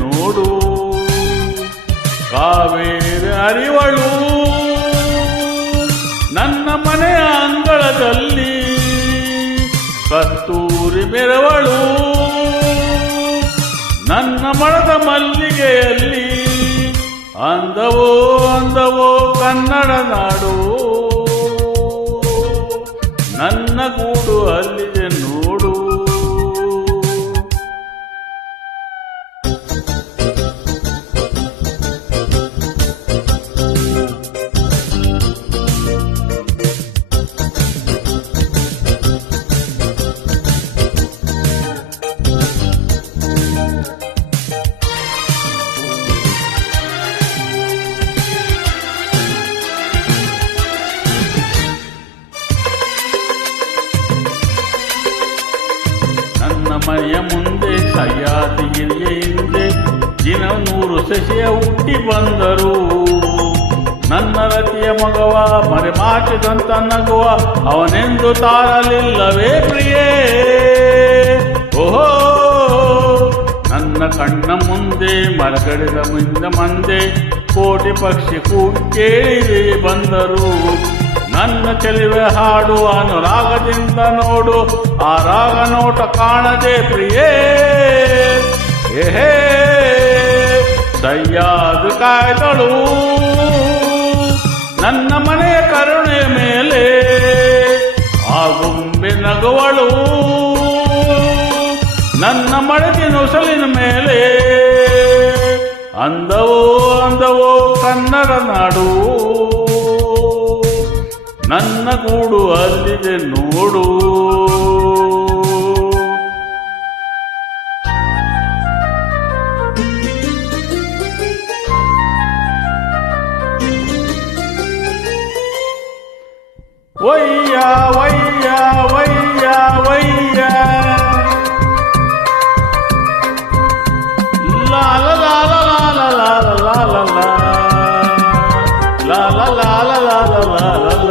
ನೋಡು ಕಾವೇರಿ ಹರಿವಳು ನನ್ನ ಮನೆಯ ಅಂಗಳದಲ್ಲಿ ಕಸ್ತೂರಿ ಮೆರವಳು ನನ್ನ ಮರದ ಮಲ್ಲಿಗೆಯಲ್ಲಿ ಅಂದವೋ ಅಂದವೋ ಕನ್ನಡ ನಾಡು ನನ್ನ ಗೂಡು ಅಲ್ಲಿದೆ ನೋಡು. ನನ್ನ ಮನೆಯ ಮುಂದೆ ಸಹ್ಯಾದ್ರಿಯ ಹಿಂದೆ ದಿನ 100 ಸಸಿಯ ಹುಟ್ಟಿ ಬಂದರು. ನನ್ನ ರತಿಯ ಮಗವ ಮರೆಮಾಚಿದಂತ ನಗುವ ಅವನೆಂದು ತಾರಲಿಲ್ಲವೇ ಪ್ರಿಯೇ. ಓಹೋ ನನ್ನ ಕಣ್ಣ ಮುಂದೆ ಮರಗಡೆದ ಮುಂದೆ ಕೋಟಿ ಪಕ್ಷಿ ಕೂಗಿ ಕೇಳಿ ಬಂದರು. ನನ್ನ ಚೆಲುವೆ ಹಾಡು ಅನುರಾಗದಿಂದ ನೋಡು ಆ ರಾಗ ನೋಟ ಕಾಣದೆ ಪ್ರಿಯೇ. ಏಹೇ ಸಹ್ಯಾದ್ರಿ ಕಾಯ್ದಳು ನನ್ನ ಮನೆಯ ಕರುಣೆ ಮೇಲೆ ಆ ಗೊಂಬೆ ನಗುವಳು ನನ್ನ ಮಡದಿ ನೊಸಲಿನ ಮೇಲೆ. ಅಂದವೋ ಅಂದವೋ ಕನ್ನಡ ನಾಡು ನನ್ನ ಗೂಡು ಅಲ್ಲಿದೆ ನೋಡು. ವಯ್ಯ ವಯ್ಯ ವಯ್ಯ ವಯ್ಯ ಲಾಲ ಲಾಲ ಲಾಲ ಲಾಲ ಲಾಲ ಲಾಲ ಲಾಲ ಲಾಲ ಲಾಲ.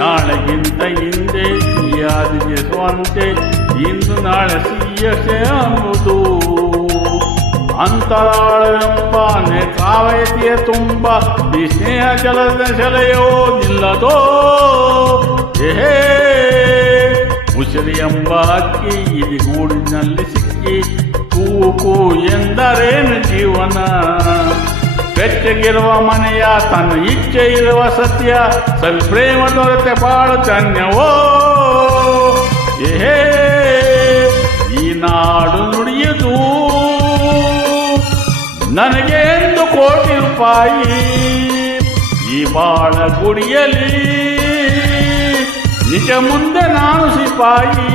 ನಾಳೆಗಿಂತ ಹಿಂದೆ ಸಿಹಿಯಾದಿಗೆ ಸ್ವಂತೆ ಇಂದು ನಾಳೆ ಸಿಹಿಯಸೆ ಅನ್ನುವುದು ಅಂತರಾಳವೆಂಬ ಕಾವಯತಿಯ ತುಂಬ ಈ ಸ್ನೇಹ ಜಲದ ಸೆಲೆಯೋ ನಿಲ್ಲದೋ. ಏಹೇ ಮುಸರಿ ಎಂಬ ಅಕ್ಕಿ ಇಲ್ಲಿ ಗೂಡಿನಲ್ಲಿ ಸಿಕ್ಕಿ ಕೂಕು ಎಂದರೇನು ಜೀವನ. ಬೆಚ್ಚಗಿರುವ ಮನೆಯ ತನ್ನ ಇಚ್ಛೆ ಇರುವ ಸತ್ಯ ಸವಿಪ್ರೇಮ ದೊರೆತೆ ಬಾಳು ಧನ್ಯವೋ. ಏಹೇ ಈ ನಾಡು ನುಡಿಯುವುದು ನನಗೆ 1 ಕೋಟಿ ರೂಪಾಯಿ. ಈ ಬಾಳ ಗುಡಿಯಲ್ಲಿ ನಿಜ ಮುಂದೆ ನಾನು ಸಿಪಾಯಿ.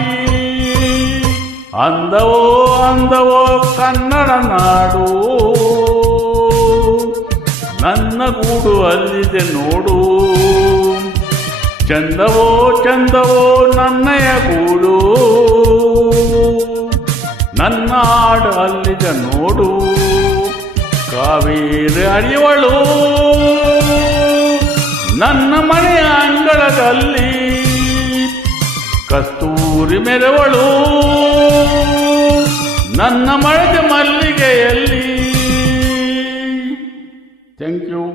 ಅಂದವೋ ಅಂದವೋ ಕನ್ನಡ ನಾಡು ನನ್ನ ಗೂಡು ಅಲ್ಲಿದೆ ನೋಡು. ಚಂದವೋ ಚಂದವೋ ನನ್ನಯ ಗೂಡು ನನ್ನ ಹಾಡು ಅಲ್ಲಿದೆ ನೋಡು. ಕಾವೇರಿ ಹರಿವಳು ನನ್ನ ಮನೆಯ ಅಂಗಳದಲ್ಲಿ ಕಸ್ತೂರಿ ಮೆರವಳು ನನ್ನ ಮಳೆದ ಮಲ್ಲಿಗೆಯಲ್ಲಿ. Thank you.